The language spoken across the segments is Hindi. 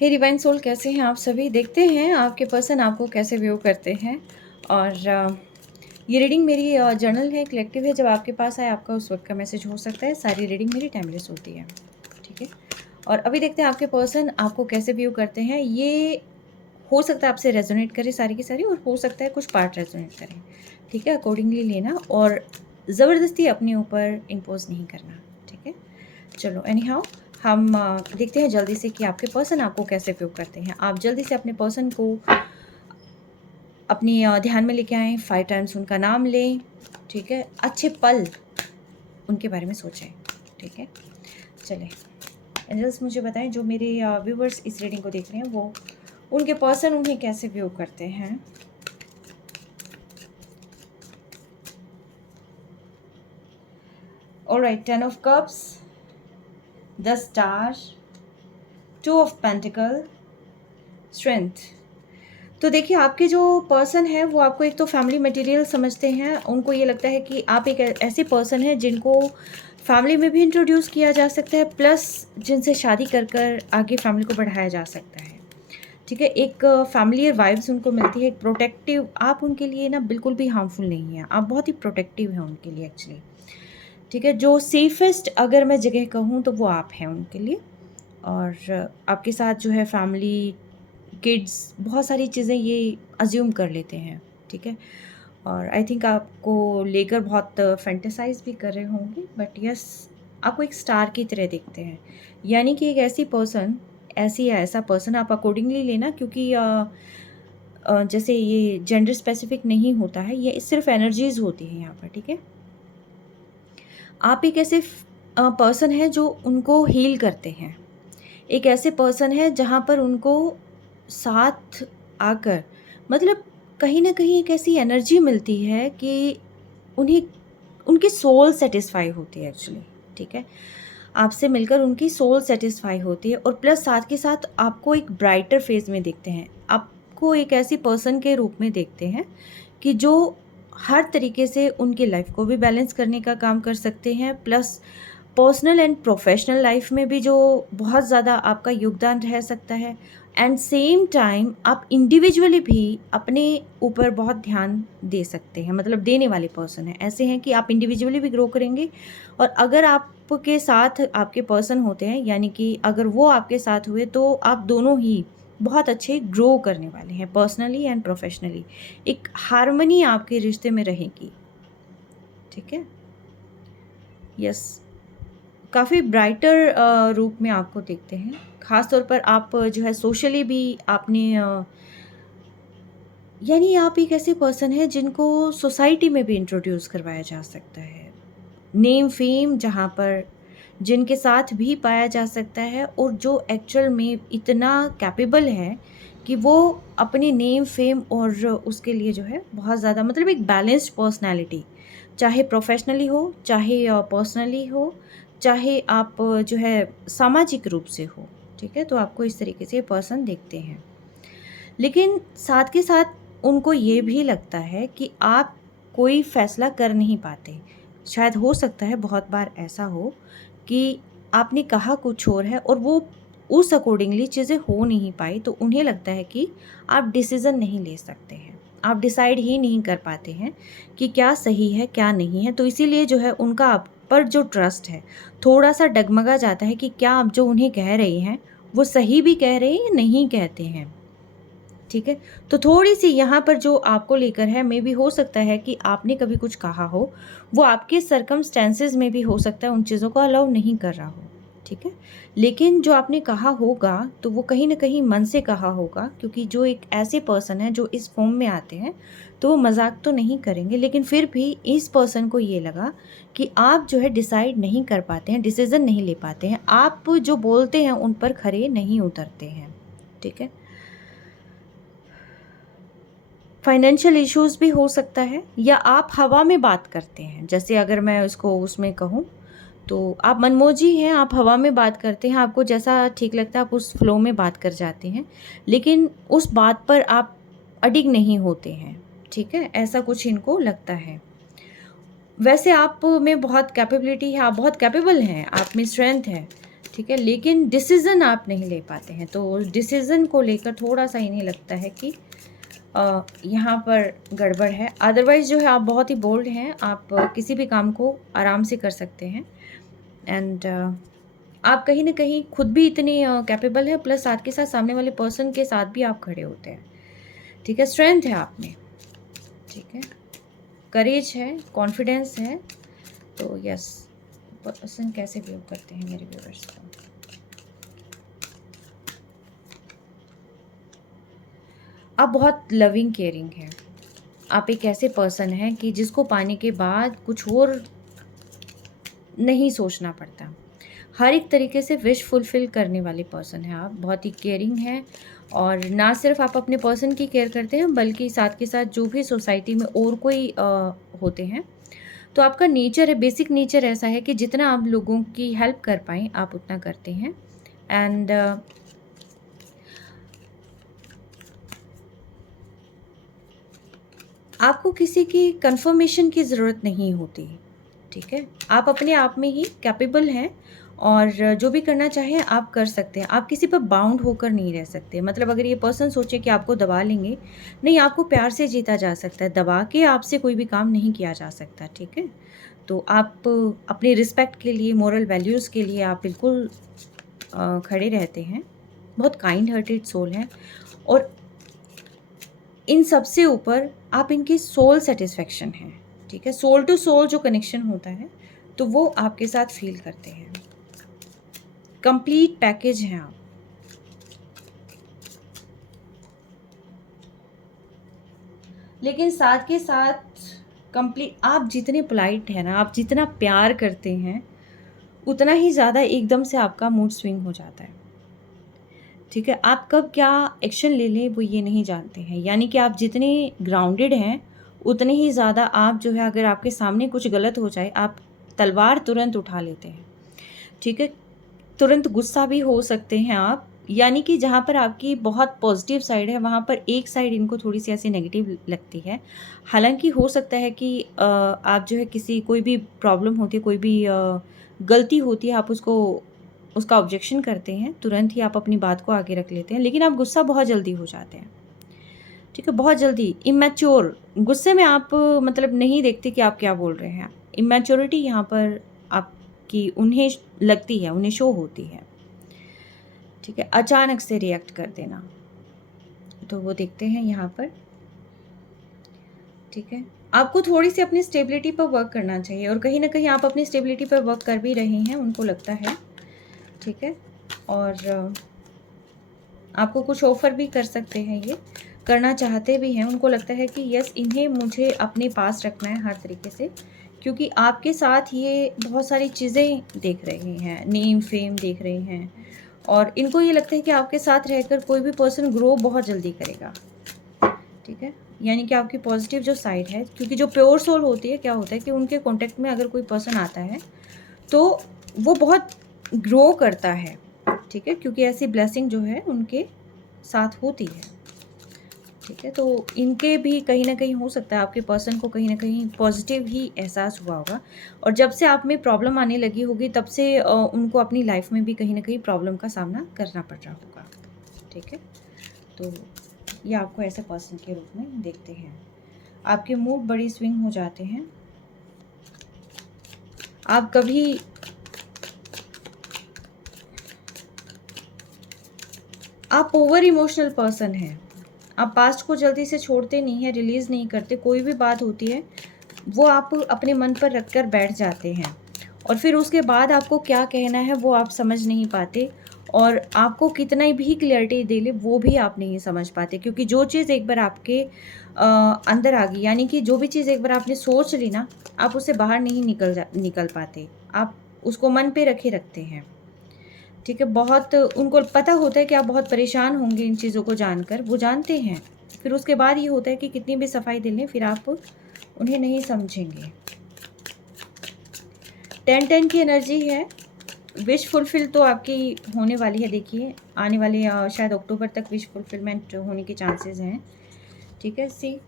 हे डिवाइन सोल, कैसे हैं आप सभी? देखते हैं आपके पर्सन आपको कैसे व्यू करते हैं। और ये रीडिंग मेरी जर्नल है, कलेक्टिव है। जब आपके पास आए आपका उस वक्त का मैसेज हो सकता है। सारी रीडिंग मेरी टाइमलेस होती है, ठीक है। और अभी देखते हैं आपके पर्सन आपको कैसे व्यू करते हैं। ये हो सकता है आपसे रेजोनेट करे सारी की सारी, और हो सकता है कुछ पार्ट रेजोनेट करें, ठीक है। अकॉर्डिंगली लेना और ज़बरदस्ती अपने ऊपर इम्पोज नहीं करना, ठीक है। चलो एनी हाउ हम देखते हैं जल्दी से कि आपके पर्सन आपको कैसे व्यू करते हैं। आप जल्दी से अपने पर्सन को अपनी ध्यान में लेके आएँ, 5 टाइम्स उनका नाम लें, ठीक है। अच्छे पल उनके बारे में सोचें, ठीक है। चलें, एंजल्स मुझे बताएं जो मेरे व्यूवर्स इस रीडिंग को देख रहे हैं वो उनके पर्सन उन्हें कैसे व्यू करते हैं। Alright, 10 of cups, the star, 2 of pentacle, strength. तो देखिए आपके जो पर्सन है वो आपको एक तो फैमिली मटेरियल समझते हैं। उनको ये लगता है कि आप एक ऐसे पर्सन हैं जिनको फैमिली में भी इंट्रोड्यूस किया जा सकता है, प्लस जिनसे शादी कर कर आगे फैमिली को बढ़ाया जा सकता है, ठीक है। एक फैमिलियर वाइब्स उनको मिलती है, एक प्रोटेक्टिव। आप उनके लिए ना बिल्कुल भी हार्मफुल नहीं हैं, आप बहुत ही प्रोटेक्टिव हैं उनके लिए एक्चुअली, ठीक है। जो सेफेस्ट अगर मैं जगह कहूँ तो वो आप हैं उनके लिए। और आपके साथ जो है फैमिली, किड्स, बहुत सारी चीज़ें ये अज्यूम कर लेते हैं, ठीक है। और आई थिंक आपको लेकर बहुत फैंटेसाइज भी कर रहे होंगे, बट यस आपको एक स्टार की तरह देखते हैं। यानी कि एक ऐसी पर्सन, ऐसी या ऐसा पर्सन आप अकॉर्डिंगली लेना, क्योंकि जैसे ये जेंडर स्पेसिफिक नहीं होता है, ये सिर्फ एनर्जीज होती है यहाँ पर, ठीक है। आप एक ऐसे पर्सन है जो उनको हील करते हैं। एक ऐसे पर्सन है जहाँ पर उनको साथ आकर, मतलब कहीं न कहीं एक ऐसी एनर्जी मिलती है कि उन्हें उनकी सोल सैटिस्फाई होती है एक्चुअली, ठीक है। आपसे मिलकर उनकी सोल सैटिस्फाई होती है और प्लस साथ के साथ आपको एक ब्राइटर फेज़ में देखते हैं। आपको एक ऐसी पर्सन के रूप में देखते हैं कि जो हर तरीके से उनकी लाइफ़ को भी बैलेंस करने का काम कर सकते हैं, plus personal and professional life में भी जो बहुत ज़्यादा आपका योगदान रह सकता है। एंड सेम टाइम आप इंडिविजुअली भी अपने ऊपर बहुत ध्यान दे सकते हैं, मतलब देने वाले पर्सन हैं। ऐसे हैं कि आप इंडिविजुअली भी ग्रो करेंगे, और अगर आपके साथ आपके पर्सन होते हैं, यानी कि अगर वो आपके साथ हुए, तो आप दोनों ही बहुत अच्छे ग्रो करने वाले हैं पर्सनली एंड प्रोफेशनली। एक हार्मनी आपके रिश्ते में रहेगी, ठीक है। यस, काफ़ी ब्राइटर रूप में आपको देखते हैं। ख़ास तौर पर आप जो है सोशली भी आपने यानी आप एक ऐसे पर्सन हैं जिनको सोसाइटी में भी इंट्रोड्यूस करवाया जा सकता है। नेम फेम जहाँ पर जिनके साथ भी पाया जा सकता है, और जो एक्चुअल में इतना कैपेबल है कि वो अपने नेम फेम और उसके लिए जो है बहुत ज़्यादा, मतलब एक बैलेंस्ड पर्सनैलिटी, चाहे प्रोफेशनली हो, चाहे पर्सनली हो, चाहे आप जो है सामाजिक रूप से हो, ठीक है। तो आपको इस तरीके से पर्सन देखते हैं। लेकिन साथ के साथ उनको ये भी लगता है कि आप कोई फ़ैसला कर नहीं पाते। शायद हो सकता है बहुत बार ऐसा हो कि आपने कहा कुछ और है और वो उस अकॉर्डिंगली चीज़ें हो नहीं पाई, तो उन्हें लगता है कि आप डिसीज़न नहीं ले सकते हैं। आप डिसाइड ही नहीं कर पाते हैं कि क्या सही है, क्या नहीं है। तो इसीलिए जो है उनका आप पर जो ट्रस्ट है, थोड़ा-सा डगमगा जाता है कि क्या आप जो उन्हें कह रहे हैं, वो सही भी कह रहे हैं या नहीं कहते हैं। ठीक है? तो थोड़ी-सी यहाँ पर जो आपको लेकर है, मे बी हो सकता है कि आपने कभी कुछ कहा हो, वो आपके सर्कमस्टेंसेस में भी हो सकता है उन चीज़ों को अलाउ नहीं कर रहा हो, ठीक है? लेकिन जो आपने कहा होगा, तो वो कहीं न कहीं मन से कहा होगा, क्योंकि जो एक ऐसे पर्सन है जो इस फ़ॉर्म में आते हैं, तो वो मज़ाक तो नहीं करेंगे, लेकिन फिर भी इस पर्सन को ये लगा कि आप जो है डिसाइड नहीं कर पाते हैं, डिसीज़न नहीं ले पाते हैं, आप जो बोलते हैं उन पर खरे नहीं उतरते हैं, ठीक है? फाइनेंशियल इश्यूज़ भी हो सकता है, या आप हवा में बात करते हैं। जैसे अगर मैं उसको उसमें कहूँ, तो आप मनमोजी हैं, आप हवा में बात करते हैं, आपको जैसा ठीक लगता है आप उस फ्लो में बात कर जाते हैं, लेकिन उस बात पर आप अडिग नहीं होते हैं, ठीक है? ऐसा कुछ इनको लगता है। वैसे आप में बहुत कैपेबिलिटी है, आप बहुत कैपेबल हैं, आप में स्ट्रेंथ है, ठीक है, लेकिन डिसीज़न आप नहीं ले पाते हैं। तो डिसीज़न को लेकर थोड़ा-सा इन्हें लगता है कि यहाँ पर गड़बड़ है। अदरवाइज़ जो है आप बहुत ही बोल्ड हैं, आप किसी भी काम को आराम से कर सकते हैं एंड आप कहीं न कहीं खुद भी इतने कैपेबल हैं, प्लस साथ के साथ सामने वाले पर्सन के साथ भी आप खड़े होते हैं। ठीक है, स्ट्रेंथ है आप में, ठीक है, करेज है, कॉन्फिडेंस है। तो यस, पर्सन कैसे व्यू करते हैं मेरे व्यूअर्स को? आप बहुत लविंग केयरिंग हैं। आप एक ऐसे पर्सन हैं कि जिसको पाने के बाद कुछ और नहीं सोचना पड़ता। हर एक तरीके से विश फुलफ़िल करने वाले पर्सन हैं आप, बहुत ही केयरिंग हैं और ना सिर्फ़ आप अपने पर्सन की केयर करते हैं बल्कि साथ के साथ जो भी सोसाइटी में और कोई होते हैं, तो आपका नेचर है, बेसिक नेचर ऐसा है कि जितना आप लोगों की हेल्प कर पाएँ, आप उतना करते हैं एंड आपको किसी की कन्फर्मेशन की ज़रूरत नहीं होती, ठीक है? आप अपने आप में ही कैपेबल हैं और जो भी करना चाहें आप कर सकते हैं। आप किसी पर बाउंड होकर नहीं रह सकते। मतलब अगर ये पर्सन सोचे कि आपको दबा लेंगे, नहीं, आपको प्यार से जीता जा सकता है, दबा के आपसे कोई भी काम नहीं किया जा सकता, ठीक है? तो आप अपनी रिस्पेक्ट के लिए, मोरल वैल्यूज़ के लिए आप बिल्कुल खड़े रहते हैं। बहुत काइंड हार्टेड सोल हैं और इन सबसे ऊपर आप इनकी सोल सैटिस्फैक्शन हैं, ठीक है? सोल टू सोल जो कनेक्शन होता है, तो वो आपके साथ फ़ील करते हैं। कंप्लीट पैकेज हैं आप। लेकिन साथ के साथ कंप्लीट आप जितने पोलाइट हैं ना, आप जितना प्यार करते हैं, उतना ही ज़्यादा एकदम से आपका मूड स्विंग हो जाता है, ठीक है? आप कब क्या एक्शन ले लें वो ये नहीं जानते हैं। यानी कि आप जितने ग्राउंडेड हैं, उतने ही ज़्यादा आप जो है अगर आपके सामने कुछ गलत हो जाए, आप तलवार तुरंत उठा लेते हैं, ठीक है? तुरंत गुस्सा भी हो सकते हैं आप। यानी कि जहाँ पर आपकी बहुत पॉजिटिव साइड है, वहाँ पर एक साइड इनको थोड़ी-सी ऐसी नेगेटिव लगती है। हालाँकि हो सकता है कि आप जो है किसी कोई भी प्रॉब्लम होती है, कोई भी गलती होती है, आप उसका ऑब्जेक्शन करते हैं, तुरंत ही आप अपनी बात को आगे रख लेते हैं, लेकिन आप गुस्सा बहुत जल्दी हो जाते हैं, ठीक है? बहुत जल्दी इमैच्योर गुस्से में आप मतलब नहीं देखते कि आप क्या बोल रहे हैं। इमैच्योरिटी यहाँ पर आपकी उन्हें लगती है, उन्हें शो होती है, ठीक है? अचानक से रिएक्ट कर देना। तो वो देखते हैं यहाँ पर, ठीक है? आपको थोड़ी-सी अपनी स्टेबिलिटी पर वर्क करना चाहिए और कहीं न कहीं आप अपनी स्टेबिलिटी पर वर्क कर भी रहे हैं, उनको लगता है, ठीक है? और आपको कुछ ऑफ़र भी कर सकते हैं ये, करना चाहते भी हैं। उनको लगता है कि यस, इन्हें मुझे अपने पास रखना है हर तरीके से, क्योंकि आपके साथ ये बहुत सारी चीज़ें देख रहे हैं, नेम, फेम देख रहे हैं और इनको ये लगता है कि आपके साथ रहकर कोई भी पर्सन ग्रो बहुत जल्दी करेगा, ठीक है? यानी कि आपकी पॉज़िटिव जो साइड है, क्योंकि जो प्योर सोल होती है, क्या होता है कि उनके कॉन्टैक्ट में अगर कोई पर्सन आता है, तो वो बहुत ग्रो करता है, ठीक है? क्योंकि ऐसी ब्लेसिंग जो है उनके साथ होती है, ठीक है? तो इनके भी कहीं न कहीं हो सकता है आपके पर्सन को कहीं न कहीं पॉज़िटिव ही एहसास हुआ होगा और जब से आप में प्रॉब्लम आने लगी होगी तब से उनको अपनी लाइफ़ में भी कहीं न कहीं प्रॉब्लम का सामना करना पड़ रहा होगा, ठीक है? तो ये आपको ऐसे पर्सन के रूप में देखते हैं। आपके मूड बड़ी स्विंग हो जाते हैं। आप कभी आप ओवर इमोशनल पर्सन हैं। आप पास्ट को जल्दी से छोड़ते नहीं हैं, रिलीज़ नहीं करते। कोई भी बात होती है, वो आप अपने मन पर रख कर बैठ जाते हैं और फिर उसके बाद आपको क्या कहना है, वो आप समझ नहीं पाते और आपको कितना भी क्लैरिटी दे ले, वो भी आप नहीं समझ पाते क्योंकि जो चीज़ एक बार आपके अंदर आ गई, यानी कि जो भी चीज़ एक बार आपने सोच ली ना, आप उससे बाहर नहीं निकल पाते। आप उसको मन पे रखे रखते हैं। ठीक है, बहुत उनको पता होता है कि आप बहुत परेशान होंगे इन चीज़ों को जानकर, वो जानते हैं। फिर उसके बाद ये होता है कि कितनी भी सफाई दे लें, फिर आप उन्हें नहीं समझेंगे। 10-10 की एनर्जी है, विश फुलफिल तो आपकी होने वाली है। देखिए, आने वाले शायद अक्टूबर तक विश फुलफिलमेंट होने के चांसेस हैं। ठीक है, सी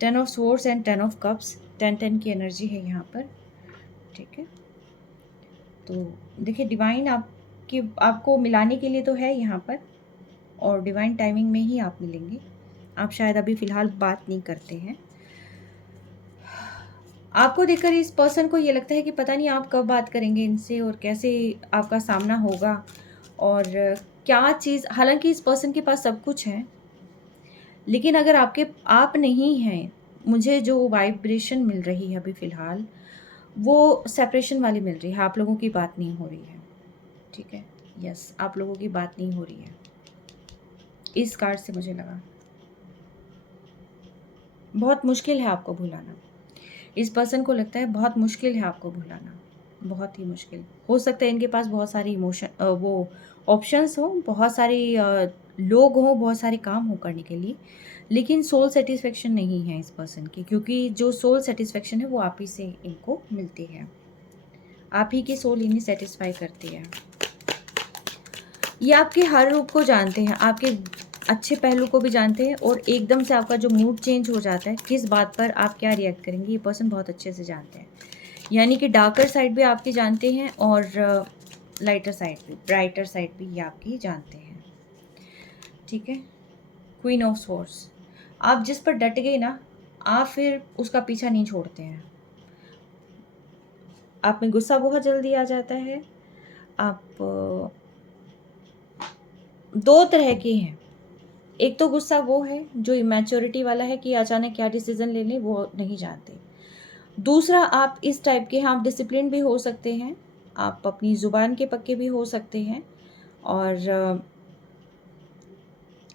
10 of swords and 10 of cups, 10-10 की एनर्जी है यहाँ पर। ठीक है, तो देखिए डिवाइन आप आपके आपको मिलाने के लिए तो है यहाँ पर, और डिवाइन टाइमिंग में ही आप मिलेंगे। आप शायद अभी फ़िलहाल बात नहीं करते हैं। आपको देखकर इस पर्सन को ये लगता है कि पता नहीं आप कब बात करेंगे इनसे और कैसे आपका सामना होगा, और क्या चीज़, हालाँकि इस पर्सन के पास सब कुछ है, लेकिन अगर आप नहीं हैं, मुझे जो वाइब्रेशन मिल रही है अभी फ़िलहाल, वो सेपरेशन वाली मिल रही है। आप लोगों की बात नहीं हो रही है, ठीक है? यस, आप लोगों की बात नहीं हो रही है। इस कार्ड से मुझे लगा बहुत मुश्किल है आपको भुलाना। इस पर्सन को लगता है बहुत मुश्किल है आपको भुलाना, बहुत ही मुश्किल। हो सकता है इनके पास बहुत सारी वो ऑप्शंस हों, बहुत सारी लोग हों, बहुत सारे काम हो करने के लिए, लेकिन सोल सैटिस्फैक्शन नहीं है इस पर्सन की, क्योंकि जो सोल सैटिस्फैक्शन है वो आप ही से इनको मिलती है। आप ही की सोल इन्हें सैटिस्फाई करती है। ये आपके हर रूप को जानते हैं, आपके अच्छे पहलू को भी जानते हैं, और एकदम से आपका जो मूड चेंज हो जाता है, किस बात पर आप क्या रिएक्ट करेंगे, ये पर्सन बहुत अच्छे से जानते हैं। यानी कि डार्कर साइड भी आपकी जानते हैं और लाइटर साइड भी, ब्राइटर साइड भी ये आपकी जानते हैं, ठीक है। क्वीन ऑफ स्वॉर्ड्स, आप जिस पर डट गए ना, आप फिर उसका पीछा नहीं छोड़ते हैं। आप में गुस्सा बहुत जल्दी आ जाता है। आप दो तरह के हैं। एक तो गुस्सा वो है जो इमैच्योरिटी वाला है कि अचानक क्या डिसीजन ले लें वो नहीं जानते। दूसरा आप इस टाइप के हैं, आप डिसिप्लिन भी हो सकते हैं, आप अपनी ज़ुबान के पक्के भी हो सकते हैं, और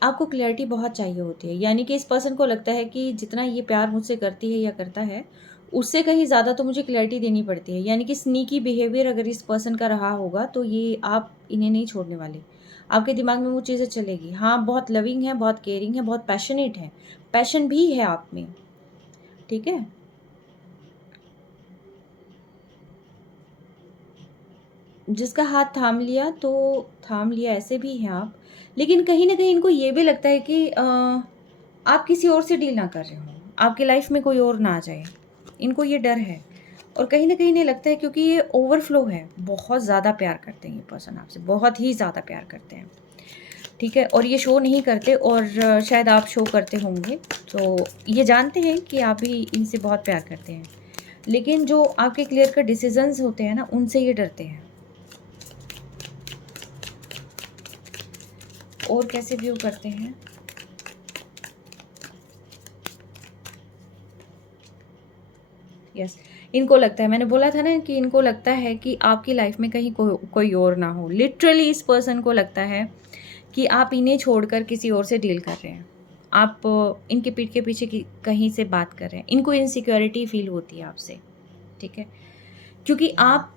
आपको क्लैरिटी बहुत चाहिए होती है। यानी कि इस पर्सन को लगता है कि जितना ये प्यार मुझसे करती है या करता है, उससे कहीं ज़्यादा तो मुझे क्लैरिटी देनी पड़ती है। यानी कि स्नीकी बिहेवियर अगर इस पर्सन का रहा होगा तो ये आप इन्हें नहीं छोड़ने वाले। आपके दिमाग में वो चीज़ें चलेगी। हाँ, बहुत लविंग है, बहुत केयरिंग है, बहुत पैशनेट है, पैशन भी है आप में, ठीक है। जिसका हाथ थाम लिया तो थाम लिया, ऐसे भी हैं आप। लेकिन कहीं न कहीं इनको ये भी लगता है कि आप किसी और से डील ना कर रहे हों, आपकी लाइफ़ में कोई और ना आ जाए। इनको ये डर है, और कहीं न कहीं इन्हें लगता है क्योंकि ये ओवरफ्लो है, बहुत ज़्यादा प्यार करते हैं ये पर्सन आपसे, बहुत ही ज़्यादा प्यार करते हैं, ठीक है। और ये शो नहीं करते, और शायद आप शो करते होंगे, तो ये जानते हैं कि आप भी इनसे बहुत प्यार करते हैं। लेकिन जो आपके क्लियर कट डिसीज़न्स होते हैं ना, उनसे ये डरते हैं। और कैसे व्यू करते हैं? यस, इनको लगता है, मैंने बोला था ना कि इनको लगता है कि आपकी लाइफ में कहीं कोई और ना हो। लिटरली इस पर्सन को लगता है कि आप इन्हें छोड़कर किसी और से डील कर रहे हैं। आप इनके पीठ के पीछे कहीं से बात कर रहे हैं। इनको इनसिक्योरिटी फील होती है आपसे, ठीक है? क्योंकि आप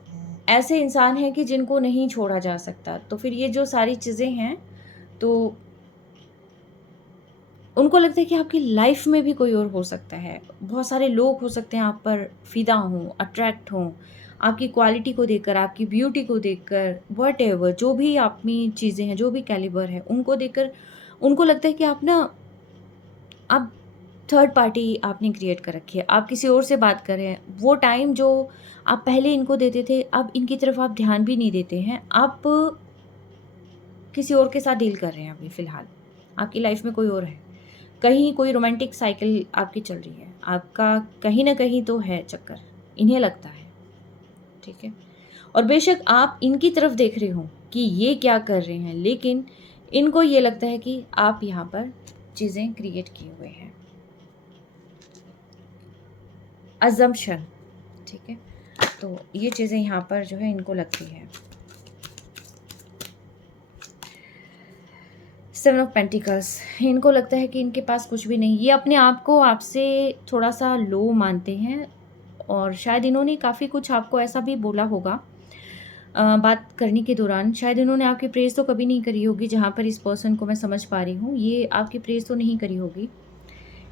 ऐसे इंसान हैं कि जिनको नहीं छोड़ा जा सकता। तो फिर ये जो सारी चीज़ें हैं, तो उनको लगता है कि आपकी लाइफ में भी कोई और हो सकता है। बहुत सारे लोग हो सकते हैं आप पर फ़िदा हों, अट्रैक्ट हों, आपकी क्वालिटी को देखकर, आपकी ब्यूटी को देखकर, व्हाटएवर जो भी आप में चीज़ें हैं, जो भी कैलिबर है, उनको देखकर उनको लगता है कि आप थर्ड पार्टी आपने क्रिएट कर रखी है। आप किसी और से बात कर रहे हैं। वो टाइम जो आप पहले इनको देते थे, अब इनकी तरफ आप ध्यान भी नहीं देते हैं। आप किसी और के साथ डील कर रहे हैं अभी फ़िलहाल। आपकी लाइफ में कोई और है। कहीं कोई रोमांटिक साइकिल आपकी चल रही है, आपका कहीं न कहीं तो है चक्कर, इन्हें लगता है, ठीक है? और बेशक आप इनकी तरफ देख रहे हो कि ये क्या कर रहे हैं, लेकिन इनको ये लगता है कि आप यहाँ पर चीज़ें क्रिएट किए हुए हैं। अज़म्पशन, ठीक है? तो ये चीज़ें यहाँ पर जो है इनको लगती है। 7 ऑफ पेंटिकल्स, इनको लगता है कि इनके पास कुछ भी नहीं। ये अपने आप को आपसे थोड़ा-सा लो मानते हैं, और शायद इन्होंने काफ़ी कुछ आपको ऐसा भी बोला होगा बात करने के दौरान। शायद इन्होंने आपकी प्रेज़ तो कभी नहीं करी होगी, जहाँ पर इस पर्सन को मैं समझ पा रही हूँ। ये आपकी प्रेज़ तो नहीं करी होगी।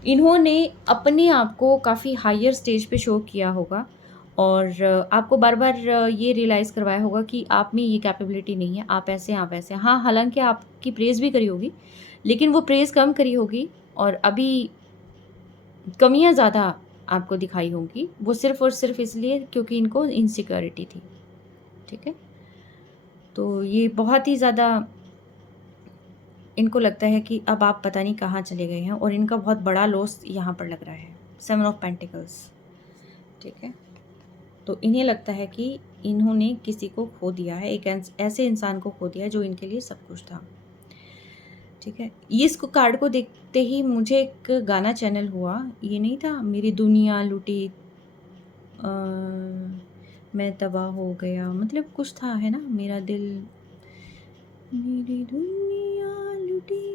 इन्होंने अपने आप को काफ़ी हायर स्टेज पे शो किया होगा, और आपको बार-बार ये रियलाइज़ करवाया होगा कि आप में ये कैपेबिलिटी नहीं है, आप ऐसे हैं, आप वैसे हैं। हाँ, हालाँकि आपकी प्रेज़ भी करी होगी, लेकिन वो प्रेज़ कम करी होगी, और अभी कमियाँ ज़्यादा आपको दिखाई होंगी। वो सिर्फ़ और सिर्फ़ इसलिए क्योंकि इनको इनसिक्योरिटी थी, ठीक है? तो ये बहुत ही ज़्यादा इनको लगता है कि अब आप पता नहीं कहाँ चले गए हैं, और इनका बहुत बड़ा लॉस यहाँ पर लग रहा है। 7 ऑफ पेंटिकल्स, ठीक है। तो इन्हें लगता है कि इन्होंने किसी को खो दिया है, एक ऐसे इंसान को खो दिया है जो इनके लिए सब कुछ था, ठीक है। ये इसको कार्ड को देखते ही मुझे एक गाना चैनल हुआ, ये नहीं था, मेरी दुनिया लुटी, मैं तबाह हो गया, मतलब कुछ था, है ना, मेरा दिल, मेरी दुनिया लुटी।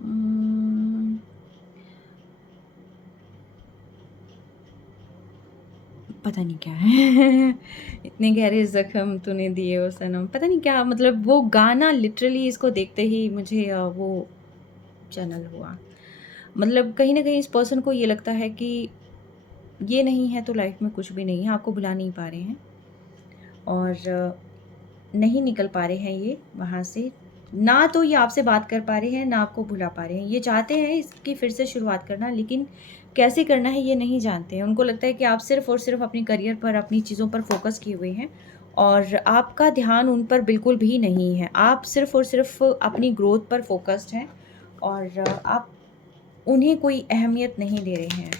हम्म, पता नहीं क्या है। इतने गहरे जख्म तूने दिए ओ सनम, पता नहीं क्या, मतलब वो गाना लिटरली इसको देखते ही मुझे वो चैनल हुआ। मतलब कहीं ना कहीं इस पर्सन को ये लगता है कि ये नहीं है तो लाइफ में कुछ भी नहीं है, आपको भुला नहीं पा रहे हैं, और नहीं निकल पा रहे हैं ये वहाँ से, ना तो ये आपसे बात कर पा रहे हैं, ना आपको भुला पा रहे हैं। ये चाहते हैं इसकी फिर से शुरुआत करना, लेकिन कैसे करना है ये नहीं जानते हैं। उनको लगता है कि आप सिर्फ़ और सिर्फ अपनी करियर पर, अपनी चीज़ों पर फोकस किए हुए हैं, और आपका ध्यान उन पर बिल्कुल भी नहीं है। आप सिर्फ़ और सिर्फ अपनी ग्रोथ पर फोकस्ड हैं, और आप उन्हें कोई अहमियत नहीं दे रहे हैं।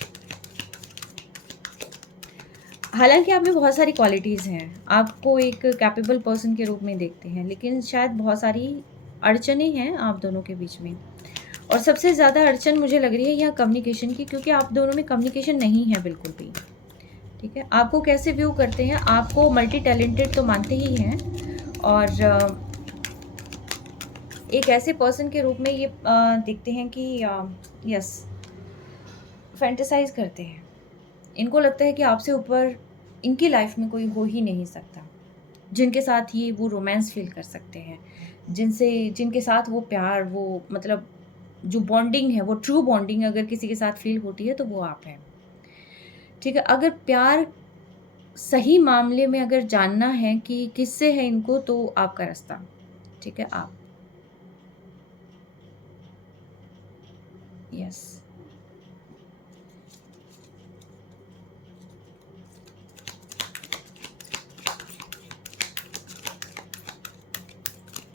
हालाँकि आप में बहुत सारी क्वालिटीज़ हैं, आपको एक कैपेबल पर्सन के रूप में देखते हैं, लेकिन शायद बहुत सारी अड़चनें हैं आप दोनों के बीच में। और सबसे ज़्यादा अड़चन मुझे लग रही है यहाँ कम्युनिकेशन की, क्योंकि आप दोनों में कम्युनिकेशन नहीं है बिल्कुल भी, ठीक है। आपको कैसे व्यू करते हैं, आपको मल्टी टैलेंटेड तो मानते ही हैं, और एक ऐसे पर्सन के रूप में ये देखते हैं कि यस, फैंटेसाइज करते हैं। इनको लगता है कि आपसे ऊपर इनकी लाइफ में कोई हो ही नहीं सकता, जिनके साथ ये वो रोमांस फील कर सकते हैं, जिनके साथ वो प्यार, वो मतलब जो बॉन्डिंग है, वो ट्रू बॉन्डिंग अगर किसी के साथ फील होती है तो वो आप हैं, ठीक है। अगर प्यार सही मामले में अगर जानना है कि किससे है इनको, तो आपका रास्ता, ठीक है, आप, यस।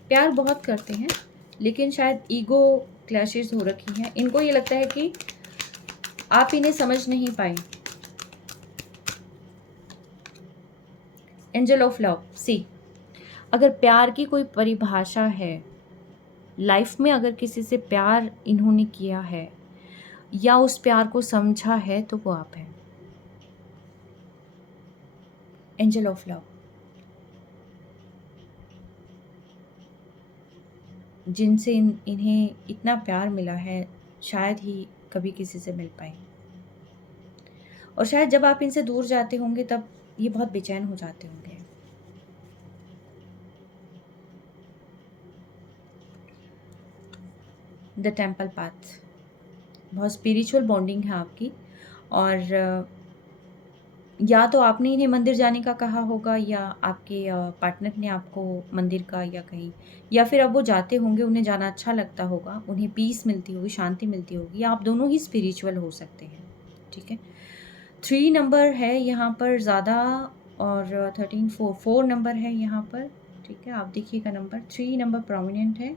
प्यार बहुत करते हैं, लेकिन शायद ईगो क्लैशेस हो रखी हैं। इनको ये लगता है कि आप इन्हें समझ नहीं पाए। एंजल ऑफ लव, सी, अगर प्यार की कोई परिभाषा है, लाइफ में अगर किसी से प्यार इन्होंने किया है या उस प्यार को समझा है, तो वो आप हैं। एंजल ऑफ लव, जिनसे इन्हें इतना प्यार मिला है, शायद ही कभी किसी से मिल पाए, और शायद जब आप इनसे दूर जाते होंगे तब ये बहुत बेचैन हो जाते होंगे। द टेम्पल पाथ, बहुत स्पिरिचुअल बॉन्डिंग है आपकी, और या तो आपने इन्हें मंदिर जाने का कहा होगा, या आपके पार्टनर ने आपको मंदिर का, या कहीं, या फिर अब वो जाते होंगे, उन्हें जाना अच्छा लगता होगा, उन्हें पीस मिलती होगी, शांति मिलती होगी, या आप दोनों ही स्पिरिचुअल हो सकते हैं, ठीक है। 3 नंबर है यहाँ पर ज़्यादा, और 13 4 नंबर है यहाँ पर, ठीक है। आप देखिएगा नंबर 3 नंबर प्रोमिनेंट है,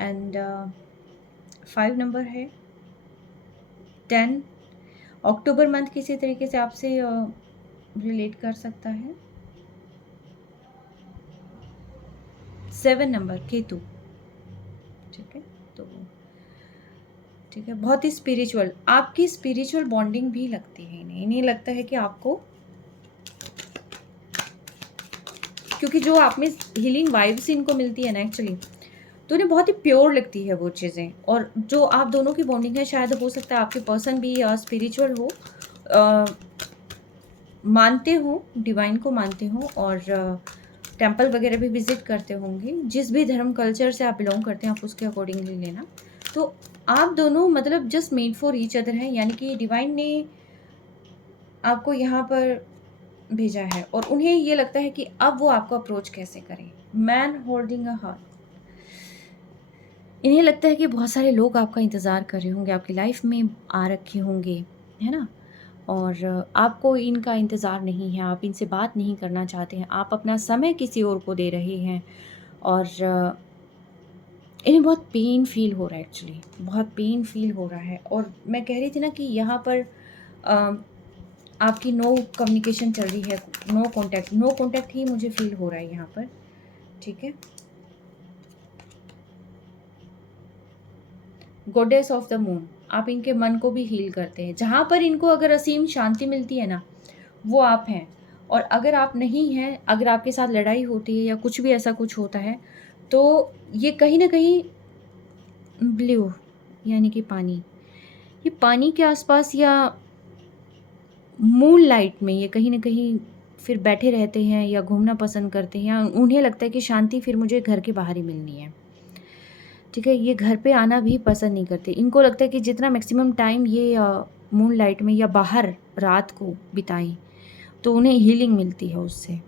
एंड 5 नंबर है, 10। अक्टूबर मंथ किसी तरीके से आपसे रिलेट कर सकता है। 7 नंबर केतु, ठीक है। तो ठीक है, बहुत ही स्पिरिचुअल, आपकी स्पिरिचुअल बॉन्डिंग भी लगती है इन्हें लगता है कि आपको, क्योंकि जो आप में हीलिंग वाइब्स इनको मिलती है ना एक्चुअली, तो उन्हें बहुत ही प्योर लगती है वो चीज़ें। और जो आप दोनों की बॉन्डिंग है, शायद हो सकता है आपके पर्सन भी स्पिरिचुअल हो, मानते हो, डिवाइन को मानते हो, और टेंपल वगैरह भी विजिट करते होंगे। जिस भी धर्म कल्चर से आप बिलोंग करते हैं, आप उसके अकॉर्डिंगली लेना। तो आप दोनों मतलब just made for each other हैं, यानी कि डिवाइन ने आपको यहाँ पर भेजा है, और उन्हें ये लगता है कि अब वो आपको अप्रोच कैसे करें। मैन होल्डिंग अ हार्ट, इन्हें लगता है कि बहुत सारे लोग आपका इंतज़ार कर रहे होंगे, आपकी लाइफ में आ रखे होंगे, है ना? और आपको इनका इंतज़ार नहीं है, आप इनसे बात नहीं करना चाहते हैं, आप अपना समय किसी और को दे रहे हैं और इन्हें बहुत पेन फ़ील हो रहा है एक्चुअली, बहुत पेन फ़ील हो रहा है। और मैं कह रही थी ना कि यहाँ पर अ, आपकी नो कम्युनिकेशन चल रही है, नो कॉन्टैक्ट ही मुझे फ़ील हो रहा है यहाँ पर, ठीक है? गॉडेस ऑफ द मून, आप इनके मन को भी हील करते हैं। जहाँ पर इनको अगर असीम शांति मिलती है ना, वो आप हैं। और अगर आप नहीं हैं, अगर आपके साथ लड़ाई होती है या कुछ भी ऐसा कुछ होता है, तो ये कहीं न कहीं ब्लू यानी कि पानी, ये पानी के आस-पास या मून लाइट में ये कहीं न कहीं फिर बैठे रहते हैं या घूमना पसंद करते हैं, या उन्हें लगता है कि शांति फिर मुझे घर के बाहर ही मिलनी है। ठीक है? ये घर पे आना भी पसंद नहीं करते। इनको लगता है कि जितना मैक्सिमम टाइम ये मून लाइट में या बाहर रात को बिताएँ, तो उन्हें हीलिंग मिलती है उससे।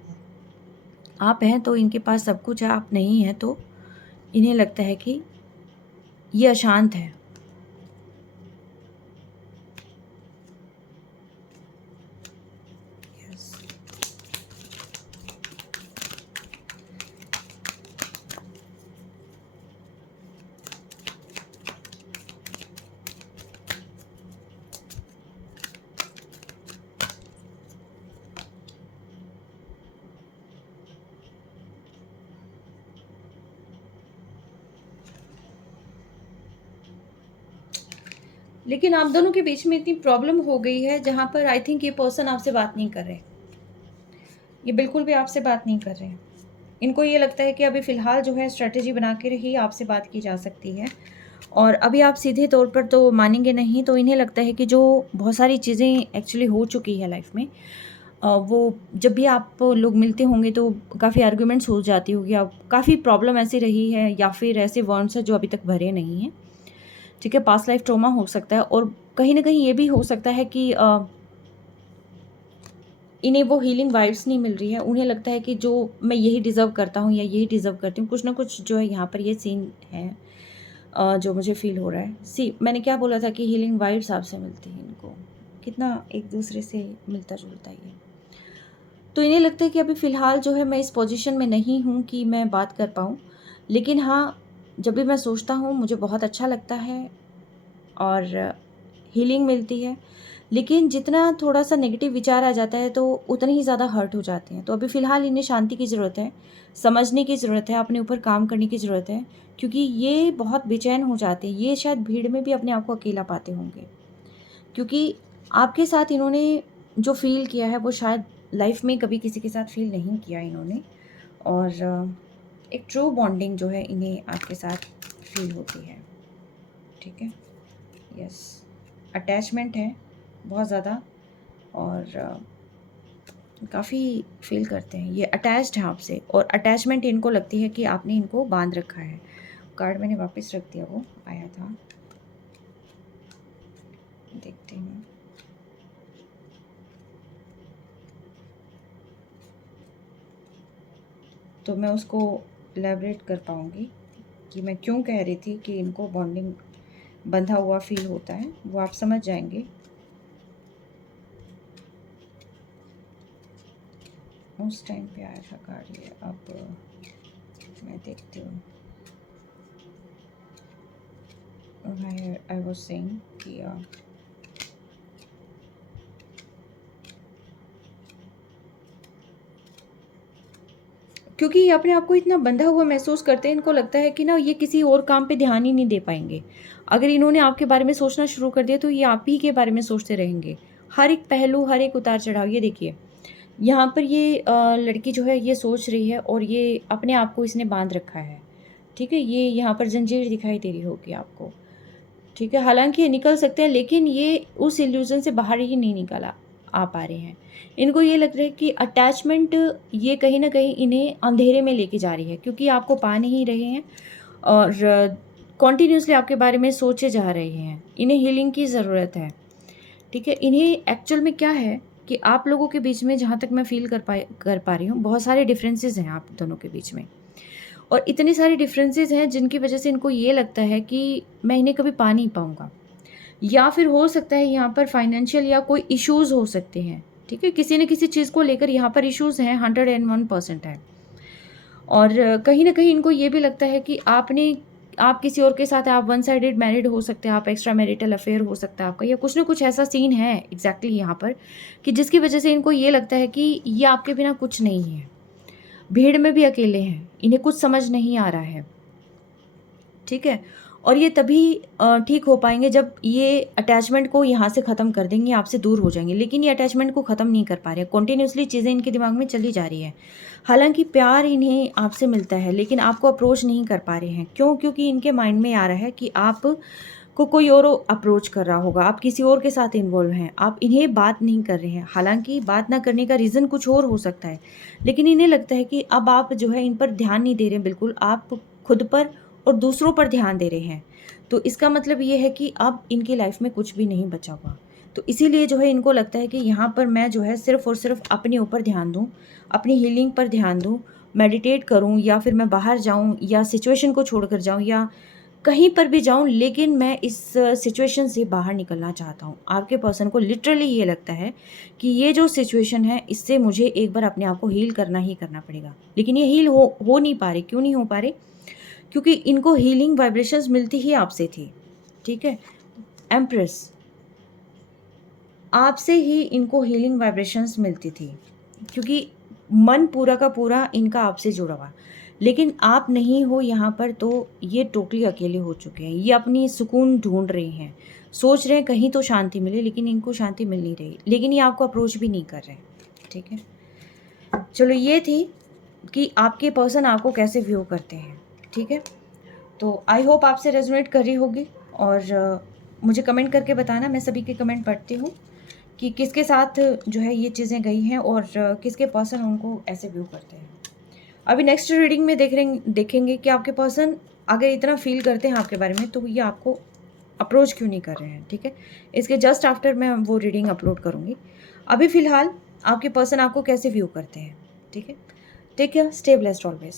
आप हैं तो इनके पास सब कुछ है, आप नहीं हैं तो इन्हें लगता है कि ये अशांत है। यस। लेकिन आप दोनों के बीच में इतनी प्रॉब्लम हो गई है जहाँ पर आई थिंक ये पर्सन आपसे बात नहीं कर रहे। ये बिल्कुल भी आपसे बात नहीं कर रहे हैं। इनको ये लगता है कि अभी फ़िलहाल जो है स्ट्रैटेजी बना के ही आपसे बात की जा सकती है। और अभी आप सीधे तौर पर तो मानेंगे नहीं, तो इन्हें लगता है कि जो बहुत सारी चीज़ें एक्चुअली हो चुकी है लाइफ़ में, वो जब भी आप लोग मिलते होंगे तो काफ़ी आर्ग्यूमेंट्स हो जाती होगी, अब काफ़ी प्रॉब्लम ऐसी रही है या फिर ऐसे वॉन्ड्स हैं जो अभी तक भरे नहीं हैं, ठीक है? पास्ट लाइफ ट्रॉमा हो सकता है और कहीं न कहीं ये भी हो सकता है कि इन्हें वो हीलिंग वाइब्स नहीं मिल रही है। उन्हें लगता है कि जो मैं यही डिज़र्व करता हूँ या यही डिज़र्व करती हूँ, कुछ ना कुछ जो है यहाँ पर ये सीन है जो मुझे फ़ील हो रहा है। मैंने क्या बोला था कि हीलिंग वाइब्स आपसे मिलती हैं इनको, कितना एक दूसरे से मिलता-जुलता ये। तो इन्हें लगता है कि अभी फ़िलहाल जो है मैं इस पोज़ीशन में नहीं हूँ कि मैं बात कर पाऊँ। लेकिन हाँ, जब भी मैं सोचता हूँ मुझे बहुत अच्छा लगता है और हीलिंग मिलती है। लेकिन जितना थोड़ा-सा नेगेटिव विचार आ जाता है तो उतने ही ज़्यादा हर्ट हो जाते हैं। तो अभी फ़िलहाल इन्हें शांति की ज़रूरत है, समझने की ज़रूरत है, अपने ऊपर काम करने की ज़रूरत है, क्योंकि ये बहुत बेचैन हो जाते हैं। ये शायद भीड़ में भी अपने आप को अकेला पाते होंगे। क्योंकि आपके साथ इन्होंने जो फ़ील किया है वो शायद लाइफ़ में कभी किसी के साथ फ़ील नहीं किया इन्होंने। और एक ट्रू बॉन्डिंग जो है इन्हें आपके साथ फ़ील होती है। ठीक है? यस। अटैचमेंट है बहुत ज़्यादा और काफ़ी फ़ील करते हैं। ये अटैच्ड हैं आपसे और अटैचमेंट इनको लगती है कि आपने इनको बाँध रखा है। कार्ड मैंने वापस रख दिया, वो आया था। देखते हैं। तो मैं उसको इलैबोरेट कर पाऊँगी कि मैं क्यों कह रही थी कि इनको बॉन्डिंग बंधा हुआ फ़ील होता है, वो आप समझ जाएँगे। उस टाइम पे आया था कार्ड ये, अब मैं देखती हूँ। आई वाज़ सेइंग कि क्योंकि ये अपने आप को इतना बंधा हुआ महसूस करते हैं, इनको लगता है कि ना ये किसी और काम पे ध्यान ही नहीं दे पाएँगे। अगर इन्होंने आपके बारे में सोचना शुरू कर दिया तो ये आप ही के बारे में सोचते रहेंगे। हर एक पहलू, हर एक उतार-चढ़ाव, ये देखिए, यहाँ पर ये लड़की जो है ये सोच रही है और ये अपने आप को इसने बाँध रखा है। ठीक है? ये यहाँ पर ज़ंजीर दिखाई दे रही होगी आपको। ठीक है? हालाँकि ये निकल सकते हैं लेकिन ये उस इल्यूज़न से बाहर ही नहीं निकल आ पा रहे हैं। इनको ये लग रहा है कि अटैचमेंट ये कहीं न कहीं इन्हें अंधेरे में लेके जा रही है, क्योंकि आपको पा नहीं रहे हैं और कंटीन्यूअसली आपके बारे में सोचे जा रहे हैं। इन्हें हीलिंग की ज़रूरत है। ठीक है? इन्हें एक्चुअल में क्या है कि आप लोगों के बीच में, जहाँ तक मैं फ़ील कर पा रही हूँ, बहुत सारे डिफरेंसेस हैं आप दोनों के बीच में। और इतने सारे डिफरेंसेस हैं जिनकी वजह से इनको ये लगता है कि मैं इन्हें कभी पा नहीं पाऊँगा। या फिर हो सकता है यहाँ पर फाइनेंशियल या कोई इश्यूज़ हो सकते हैं, ठीक है। किसी न किसी चीज़ को लेकर यहाँ पर इश्यूज़ हैं, 101% है। और कहीं न कहीं इनको ये भी लगता है कि आप किसी और के साथ, आप वन साइडेड मैरिड हो सकते हैं, आप एक्स्ट्रा मैरिटल अफेयर हो सकता है आपका, या कुछ न कुछ ऐसा सीन है एग्ज़ैक्टली यहाँ पर कि जिसकी वजह से इनको ये लगता है कि ये आपके बिना कुछ नहीं है। भीड़ में भी अकेले हैं, इन्हें कुछ समझ नहीं आ रहा है, ठीक है। और ये तभी ठीक हो पाएँगे जब ये अटैचमेंट को यहाँ से ख़त्म कर देंगे, आपसे दूर हो जाएँगे। लेकिन ये अटैचमेंट को ख़त्म नहीं कर पा रहे हैं, कंटिन्यूअसली चीज़ें इनके दिमाग में चली जा रही हैं। हालाँकि प्यार इन्हें आपसे मिलता है, लेकिन आपको अप्रोच नहीं कर पा रहे हैं। क्यों? क्योंकि इनके माइंड में आ रहा है कि आप को कोई और अप्रोच कर रहा होगा, आप किसी और के साथ इन्वॉल्व हैं, आप इन्हें बात नहीं कर रहे हैं। हालाँकि बात ना करने का रीज़न कुछ और हो सकता है, लेकिन इन्हें लगता है कि अब आप जो है इन पर ध्यान नहीं दे रहे हैं बिल्कुल, आप खुद पर और दूसरों पर ध्यान दे रहे हैं। तो इसका मतलब ये है कि अब इनकी लाइफ़ में कुछ भी नहीं बचा हुआ। तो इसीलिए जो है इनको लगता है कि यहाँ पर मैं जो है सिर्फ़ और सिर्फ़ अपने ऊपर ध्यान दूँ, अपनी हीलिंग पर ध्यान दूँ, मेडिटेट करूँ, या फिर मैं बाहर जाऊँ या सिचुएशन को छोड़कर जाऊँ या कहीं पर भी जाऊँ, लेकिन मैं इस सिचुएशन से बाहर निकलना चाहता हूँ। आपके पर्सन को लिटरली ये लगता है कि ये जो सिचुएशन है इससे मुझे एक बार अपने आप को हील करना ही करना पड़ेगा। लेकिन ये हील हो नहीं पा रहे। क्यों नहीं हो पा रहे? क्योंकि इनको हीलिंग वाइब्रेशंस मिलती ही आपसे थी, ठीक है। एम्प्रेस, आपसे ही इनको हीलिंग वाइब्रेशंस मिलती थी, क्योंकि मन पूरा का पूरा इनका आपसे जुड़ा हुआ। लेकिन आप नहीं हो यहाँ पर, तो ये टोटली अकेले हो चुके हैं। ये अपनी सुकून ढूंढ रहे हैं, सोच रहे हैं कहीं तो शांति मिले, लेकिन इनको शांति मिल नहीं रही। लेकिन ये आपको अप्रोच भी नहीं कर रहे, ठीक है। चलो, ये थी कि आपके पर्सन आपको कैसे व्यू करते हैं, ठीक है। तो आई होप आपसे रेजोनेट कर रही होगी। और मुझे कमेंट करके बताना, मैं सभी के कमेंट पढ़ती हूँ कि किसके साथ जो है ये चीज़ें गई हैं और किसके पर्सन उनको ऐसे व्यू करते हैं। अभी नेक्स्ट रीडिंग में देखेंगे कि आपके पर्सन अगर इतना फील करते हैं आपके बारे में, तो ये आपको अप्रोच क्यों नहीं कर रहे हैं, ठीक है। इसके जस्ट आफ्टर मैं वो रीडिंग अपलोड करूँगी। अभी फ़िलहाल आपके पर्सन आपको कैसे व्यू करते हैं, ठीक है। Take care, stay blessed always.